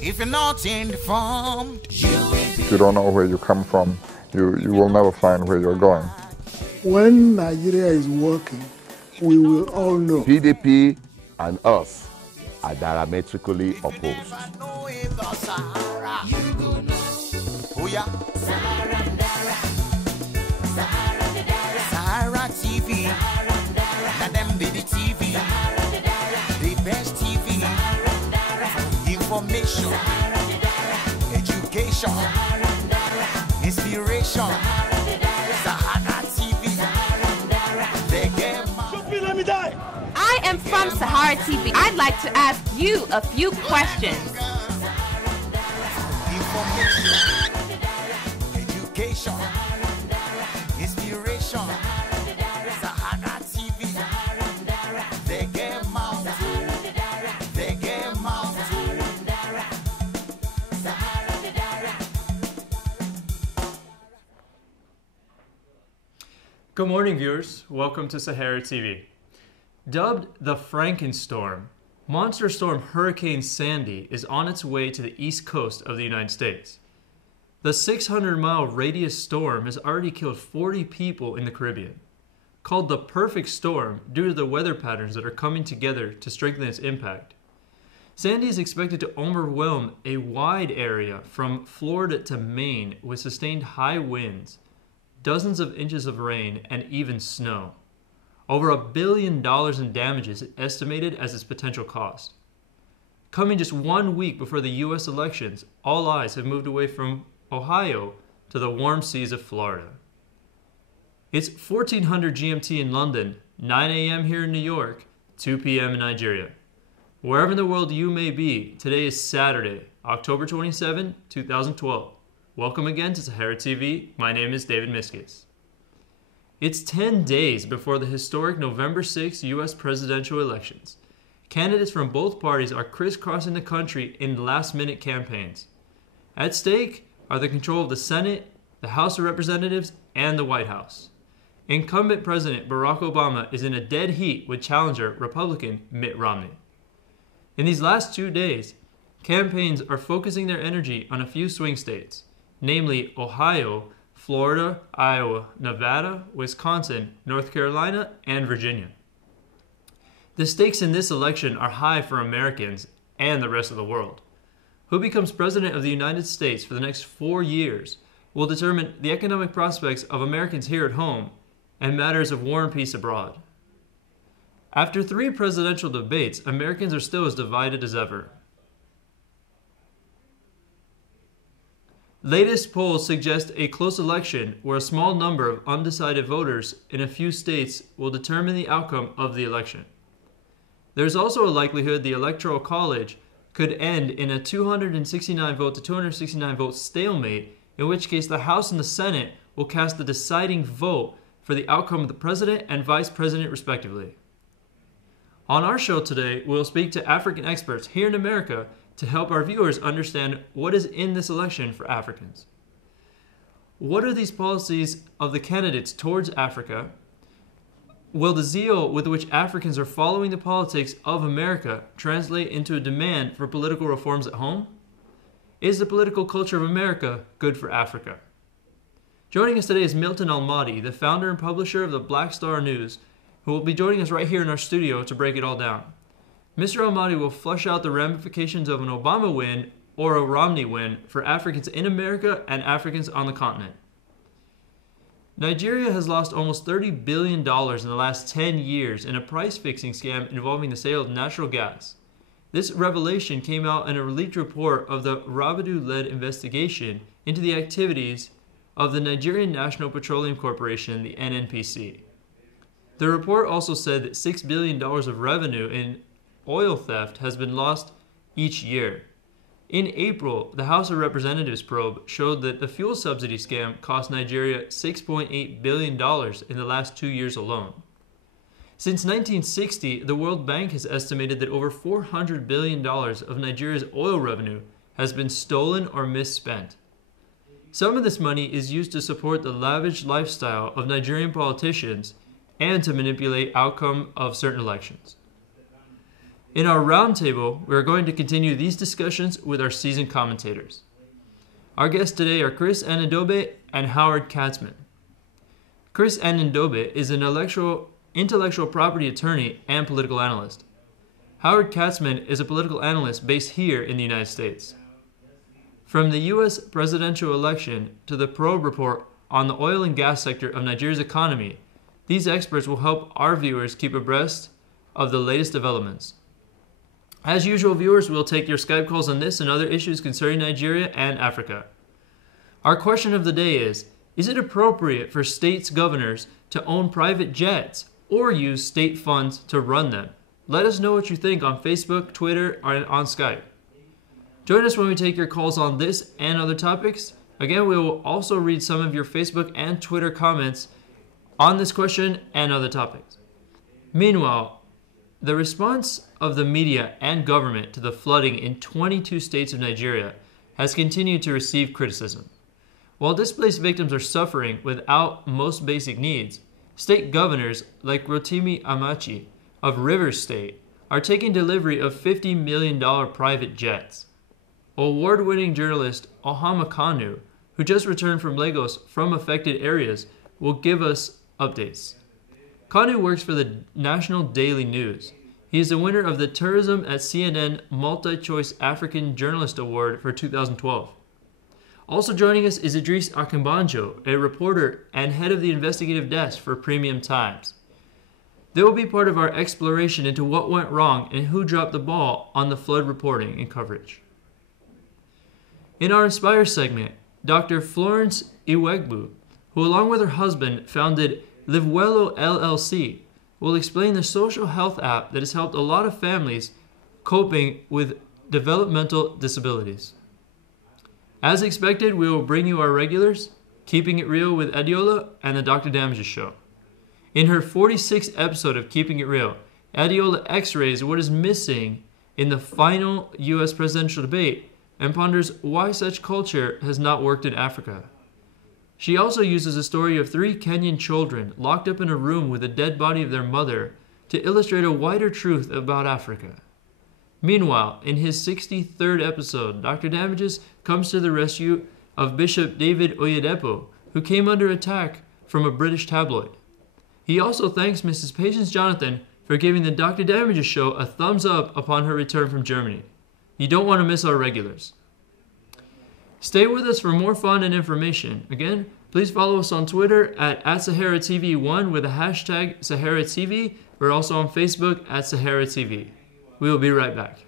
If you're not informed, If you don't know where you come from, you will never find where you're going. When Nigeria is working, we will all know. PDP and us are diametrically opposed. Sahara TV, let them be the TV, the best TV, information, education, inspiration. Sahara TV, they get I am from Sahara TV. I'd like to ask you a few questions. Information, education, inspiration. Sahara TV, they get mouth, they get mouth. Good morning, viewers. Welcome to Sahara TV. Dubbed the Frankenstorm, Monster Storm Hurricane Sandy is on its way to the east coast of the United States. The 600-mile radius storm has already killed 40 people in the Caribbean. Called the perfect storm due to the weather patterns that are coming together to strengthen its impact. Sandy is expected to overwhelm a wide area from Florida to Maine with sustained high winds, dozens of inches of rain, and even snow. Over $1 billion in damages estimated as its potential cost. Coming just 1 week before the U.S. elections, all eyes have moved away from Ohio to the warm seas of Florida. It's 1400 GMT in London, 9 a.m. here in New York, 2 p.m. in Nigeria. Wherever in the world you may be, today is Saturday, October 27, 2012. Welcome again to Sahara TV. My name is David Miskis. It's 10 days before the historic November 6 U.S. presidential elections. Candidates from both parties are crisscrossing the country in last-minute campaigns. At stake are the control of the Senate, the House of Representatives, and the White House. Incumbent President Barack Obama is in a dead heat with challenger Republican Mitt Romney. In these last 2 days, campaigns are focusing their energy on a few swing states, namely Ohio, Florida, Iowa, Nevada, Wisconsin, North Carolina, and Virginia. The stakes in this election are high for Americans and the rest of the world. Who becomes President of the United States for the next 4 years will determine the economic prospects of Americans here at home and matters of war and peace abroad. After 3 presidential debates, Americans are still as divided as ever. Latest polls suggest a close election where a small number of undecided voters in a few states will determine the outcome of the election. There's also a likelihood the Electoral College could end in a 269 vote to 269 vote stalemate, in which case the House and the Senate will cast the deciding vote for the outcome of the president and vice president respectively. On our show today, we'll speak to African experts here in America to help our viewers understand what is in this election for Africans. What are these policies of the candidates towards Africa? Will the zeal with which Africans are following the politics of America translate into a demand for political reforms at home? Is the political culture of America good for Africa? Joining us today is Milton Almaty, the founder and publisher of the Black Star News, who will be joining us right here in our studio to break it all down. Mr. Almaty will flesh out the ramifications of an Obama win or a Romney win for Africans in America and Africans on the continent. Nigeria has lost almost $30 billion in the last 10 years in a price-fixing scam involving the sale of natural gas. This revelation came out in a leaked report of the Rabadu-led investigation into the activities of the Nigerian National Petroleum Corporation, the NNPC. The report also said that $6 billion of revenue in oil theft has been lost each year. In April, the House of Representatives probe showed that the fuel subsidy scam cost Nigeria $6.8 billion in the last 2 years alone. Since 1960, the World Bank has estimated that over $400 billion of Nigeria's oil revenue has been stolen or misspent. Some of this money is used to support the lavish lifestyle of Nigerian politicians and to manipulate outcome of certain elections. In our roundtable, we are going to continue these discussions with our seasoned commentators. Our guests today are Chris Anadobe and Howard Katzman. Chris Anadobe is an intellectual property attorney and political analyst. Howard Katzman is a political analyst based here in the United States. From the U.S. presidential election to the probe report on the oil and gas sector of Nigeria's economy, these experts will help our viewers keep abreast of the latest developments. As usual, viewers, we'll take your Skype calls on this and other issues concerning Nigeria and Africa. Our question of the day is it appropriate for states' governors to own private jets or use state funds to run them? Let us know what you think on Facebook, Twitter, or on Skype. Join us when we take your calls on this and other topics. Again, we will also read some of your Facebook and Twitter comments on this question and other topics. Meanwhile, the response of the media and government to the flooding in 22 states of Nigeria has continued to receive criticism. While displaced victims are suffering without most basic needs, state governors like Rotimi Amachi of Rivers State are taking delivery of $50 million private jets. Award-winning journalist Ohama Kanu, who just returned from Lagos from affected areas, will give us updates. Kanu works for the National Daily News. He is the winner of the Tourism at CNN Multi-Choice African Journalist Award for 2012. Also joining us is Idris Akambanjo, a reporter and head of the investigative desk for Premium Times. They will be part of our exploration into what went wrong and who dropped the ball on the flood reporting and coverage. In our Inspire segment, Dr. Florence Iwegbu, who along with her husband founded Livewello LLC, will explain the social health app that has helped a lot of families coping with developmental disabilities. As expected, we will bring you our regulars, Keeping It Real with Adiola and the Dr. Damages Show. In her 46th episode of Keeping It Real, Adiola x-rays what is missing in the final U.S. presidential debate and ponders why such culture has not worked in Africa. She also uses a story of 3 Kenyan children locked up in a room with the dead body of their mother to illustrate a wider truth about Africa. Meanwhile, in his 63rd episode, Dr. Damages comes to the rescue of Bishop David Oyedepo, who came under attack from a British tabloid. He also thanks Mrs. Patience Jonathan for giving the Dr. Damages Show a thumbs up upon her return from Germany. You don't want to miss our regulars. Stay with us for more fun and information. Again, please follow us on Twitter at SaharaTV1 with the hashtag SaharaTV. We're also on Facebook at SaharaTV. We will be right back.